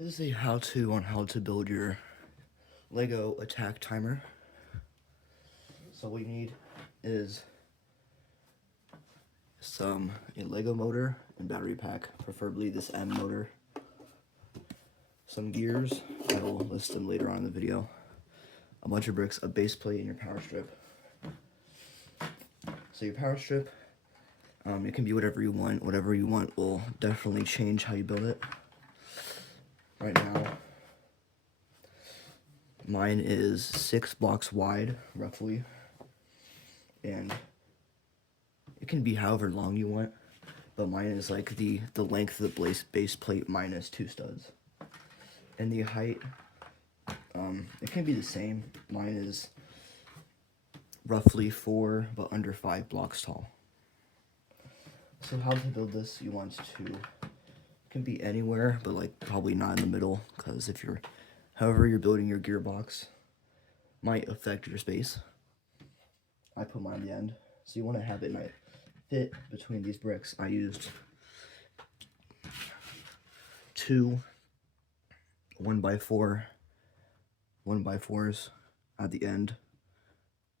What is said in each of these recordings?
This is a how-to on how to build your Lego attack timer. So what you need is a Lego motor and battery pack, preferably this M motor. Some gears, I will list them later on in the video. A bunch of bricks, a base plate, and your power strip. So your power strip, it can be whatever you want. Whatever you want will definitely change how you build it. Right now, mine is 6 blocks wide, roughly, and it can be however long you want, but mine is like the length of the base plate minus 2 studs. And the height, it can be the same. Mine is roughly 4, but under 5 blocks tall. So how to build this, you want to, it can be anywhere, but like probably not in the middle, because if you're, however you're building your gearbox, might affect your space. I put mine at the end, so you want to have it might fit between these bricks. I used 2 1x4 1x4s at the end,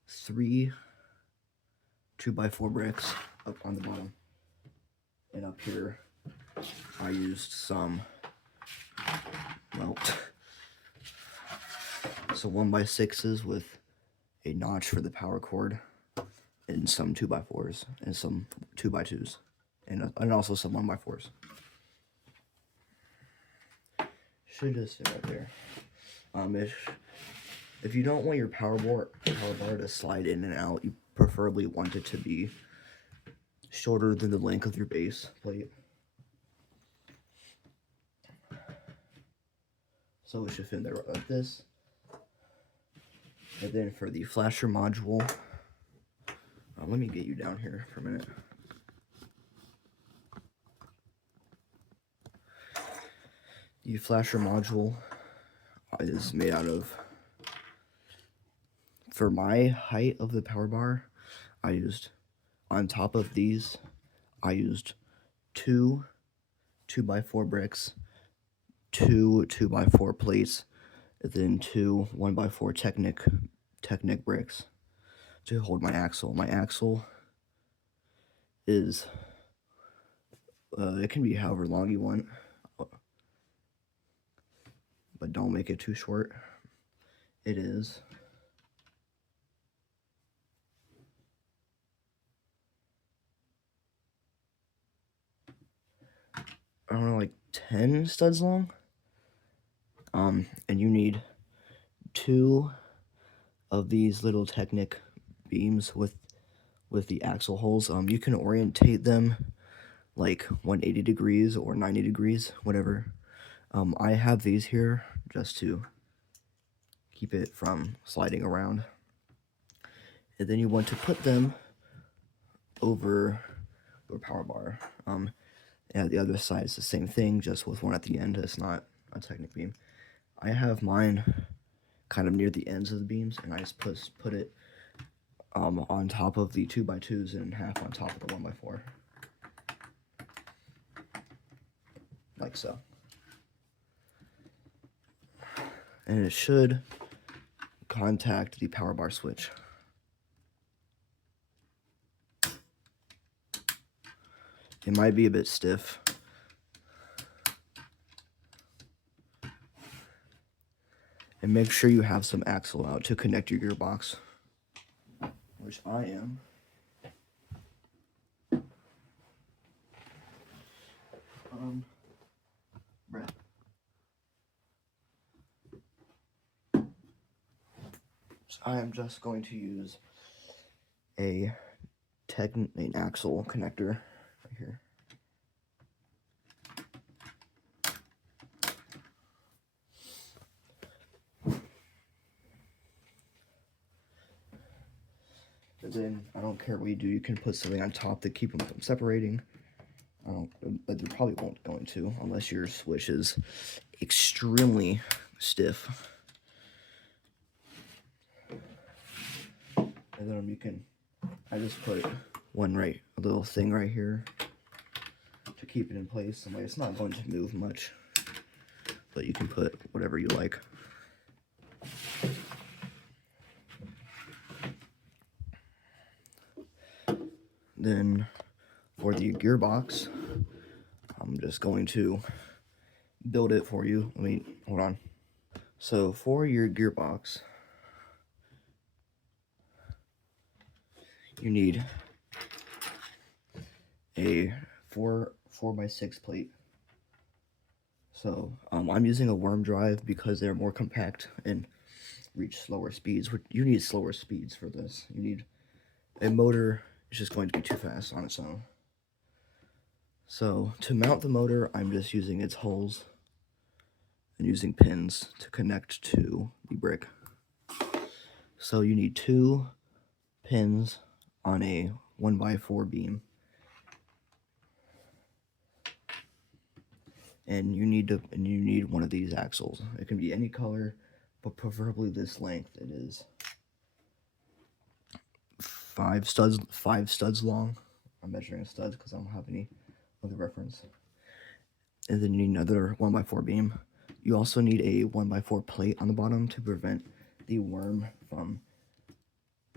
3 2x4 bricks up on the bottom, and up here I used some, well, so 1x6s with a notch for the power cord, and some 2x4s, and some 2x2s, and also some 1x4s. Should just fit right there. If you don't want your power bar to slide in and out, you preferably want it to be shorter than the length of your base plate. So it should fit in there like this. And then for the flasher module, let me get you down here for a minute. The flasher module is made out of, for my height of the power bar, I used, on top of these, I used 2 2x4 bricks, 2 2x4 plates, and then 2 1x4 technic bricks to hold my axle. My axle is, it can be however long you want, but don't make it too short. It is I don't know, like 10 studs long. And you need 2 of these little technic beams with the axle holes. You can orientate them like 180 degrees or 90 degrees, whatever. I have these here just to keep it from sliding around. And then you want to put them over your power bar. And the other side is the same thing, just with one at the end. It's not a technic beam. I have mine kind of near the ends of the beams, and I just put it on top of the 2x2s and half on top of the 1x4. Like so. And it should contact the power bar switch. It might be a bit stiff. And make sure you have some axle out to connect your gearbox, which I am. Brett. So I am just going to use an axle connector right here. And then, I don't care what you do, you can put something on top to keep them from separating. But they probably won't go into unless your switch is extremely stiff. And then you can, I just put a little thing right here to keep it in place. It's not going to move much. but you can put whatever you like. Then for the gearbox, I'm just going to build it for you. Hold on. So for your gearbox, you need a 4x6 plate. So I'm using a worm drive because they're more compact and reach slower speeds. You need slower speeds for this. You need a motor. It's just going to be too fast on its own. So to mount the motor, I'm just using its holes and using pins to connect to the brick. So you need 2 pins on a 1x4 beam. And you need one of these axles. It can be any color, but preferably this length. It is 5 studs long. I'm measuring studs because I don't have any other reference. And then you need another 1x4 beam. You also need a 1x4 plate on the bottom to prevent the worm from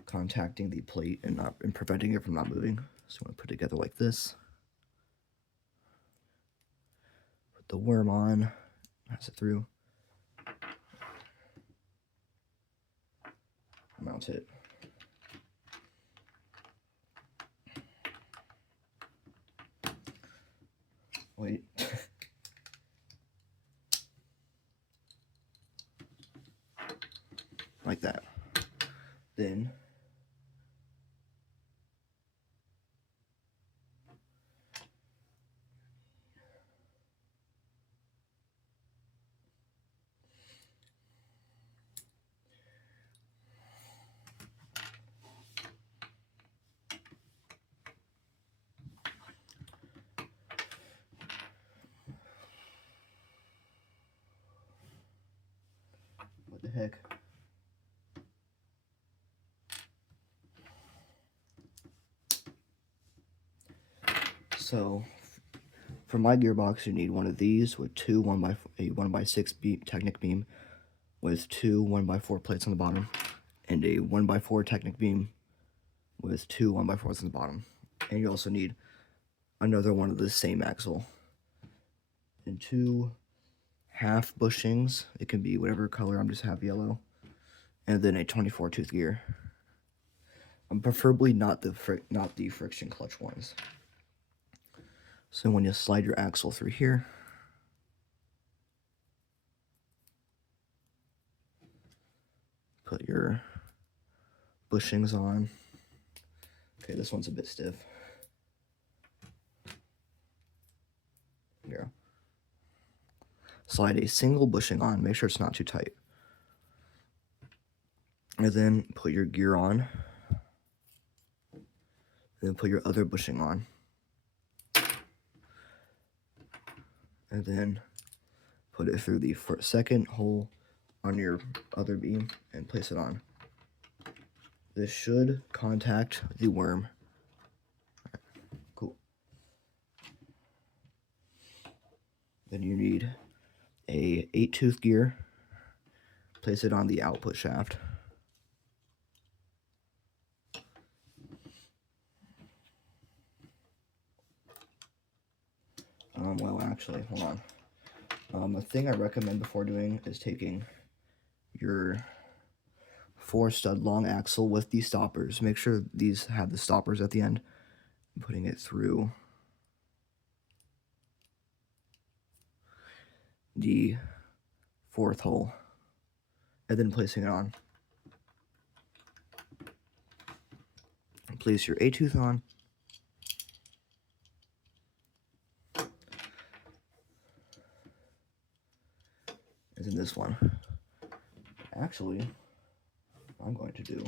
contacting the plate and preventing it from not moving. So I'm going to put it together like this. Put the worm on, pass it through, mount it. Wait. Like that. Then what the heck? So for my gearbox, you need one of these with 2 1x6 technic beam with 2 1x4 plates on the bottom, and a 1x4 technic beam with 2 1x4s on the bottom. And you also need another one of the same axle and 2 half bushings. It can be whatever color. I'm just half yellow, and then a 24 tooth gear. Preferably not the friction clutch ones. So when you slide your axle through here, put your bushings on. Okay, this one's a bit stiff. Here. Slide a single bushing on, make sure it's not too tight. And then put your gear on. And then put your other bushing on. And then put it through the second hole on your other beam and place it on. This should contact the worm. Right, cool. Then you need a 8-tooth gear. Place it on the output shaft. Well, actually, hold on. The thing I recommend before doing is taking your 4-stud long axle with these stoppers. Make sure these have the stoppers at the end. And putting it through the 4th hole. And then placing it on. And place your 8-tooth on. And then this one. Actually, what I'm going to do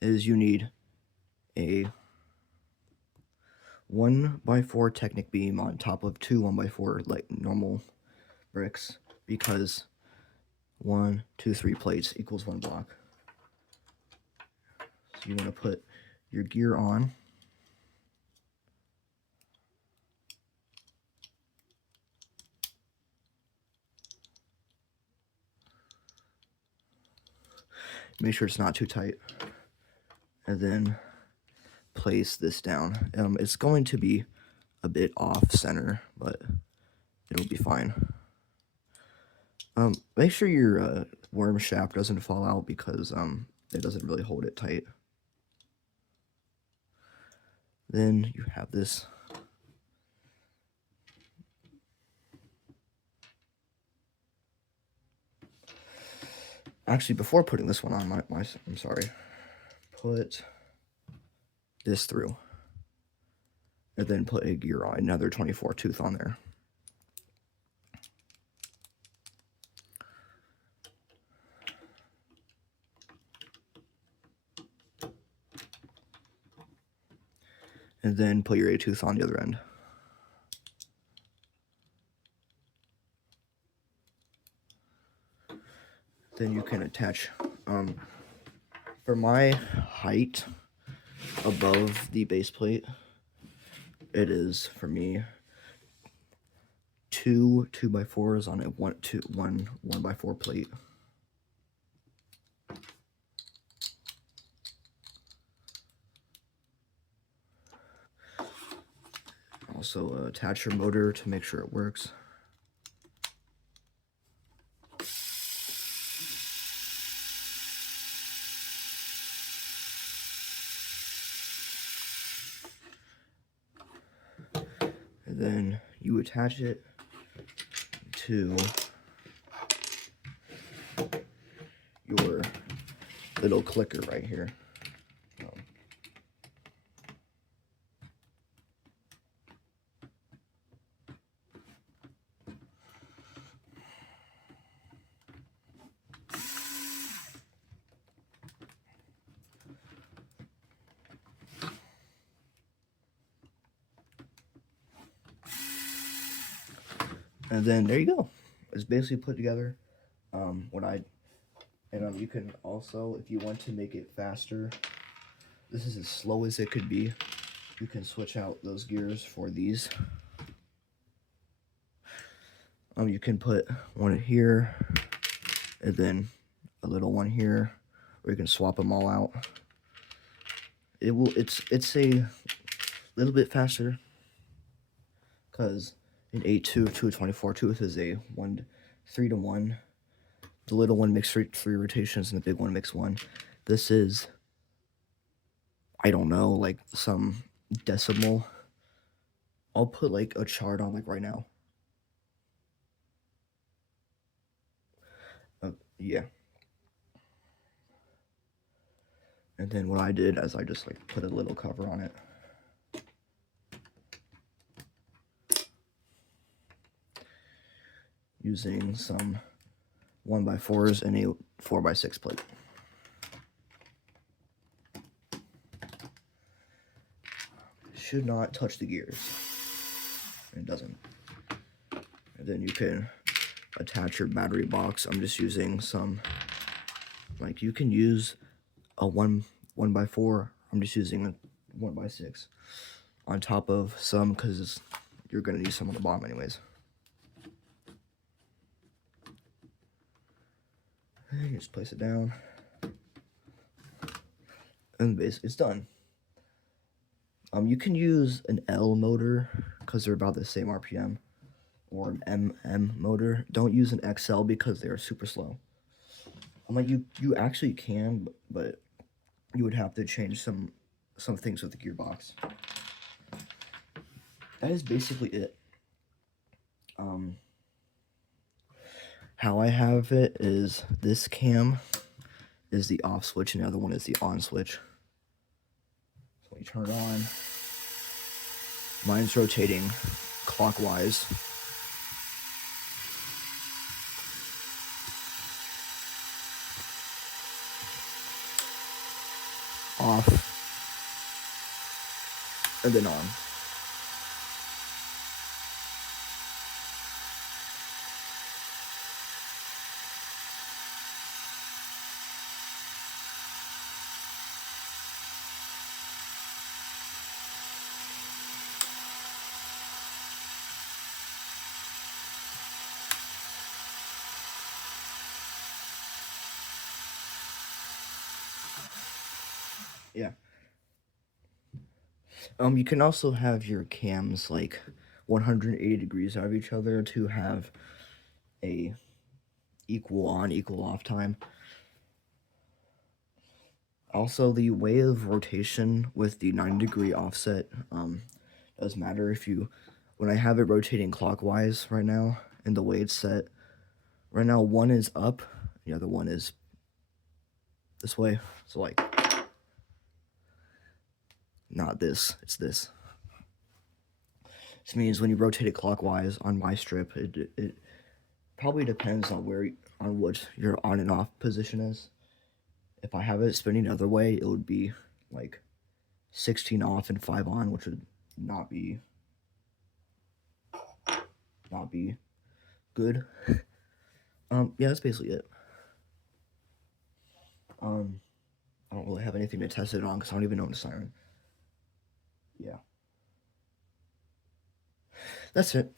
is you need a 1x4 technic beam on top of 2 1x4 like normal bricks, because 1, 2, 3 plates equals 1 block. So you want to put your gear on. . make sure it's not too tight, and then place this down. It's going to be a bit off center, but it'll be fine. Make sure your worm shaft doesn't fall out because it doesn't really hold it tight. Then you have this. Actually, before putting this one on, I'm sorry. Put this through. And then put a gear on, another 24 tooth on there. And then put your A tooth on the other end. Then you can attach, for my height above the base plate, it is, for me, two 2x4s on a 1x4 plate. Also attach your motor to make sure it works. And then you attach it to your little clicker right here. And then there you go. It's basically put together. You can also, if you want to make it faster, this is as slow as it could be. You can switch out those gears for these. You can put one here, and then a little one here, or you can swap them all out. It's a little bit faster because an 8 tooth to a 24 tooth is a 3 to 1. The little one makes three rotations and the big one makes one. This is, I don't know, like some decimal. I'll put like a chart on like right now. Yeah. And then what I did is I just like put a little cover on it. Using some 1x4s and a 4x6 plate. Should not touch the gears. It doesn't. And then you can attach your battery box. I'm just using some, like you can use a 1x4. I'm just using a 1x6 on top of some because you're going to need some on the bottom anyways. And you just place it down. And basically it's done. You can use an L motor because they're about the same RPM, or an MM motor. Don't use an XL because they are super slow. Like you actually can, but you would have to change some things with the gearbox. That is basically it. How I have it is this cam is the off switch and the other one is the on switch. So when you turn it on, mine's rotating clockwise. Off. And then on. Yeah. You can also have your cams like 180 degrees out of each other to have a equal on, equal off time. Also, the way of rotation with the 90-degree offset does matter. If you, when I have it rotating clockwise right now, and the way it's set, right now one is up, the other one is this way. So like, not this, it's this. This means when you rotate it clockwise on my strip, it probably depends on on what your on and off position is. If I have it spinning the other way, it would be like 16 off and 5 on, which would not be good. Yeah, that's basically it. I don't really have anything to test it on because I don't even know the siren. Yeah. That's it.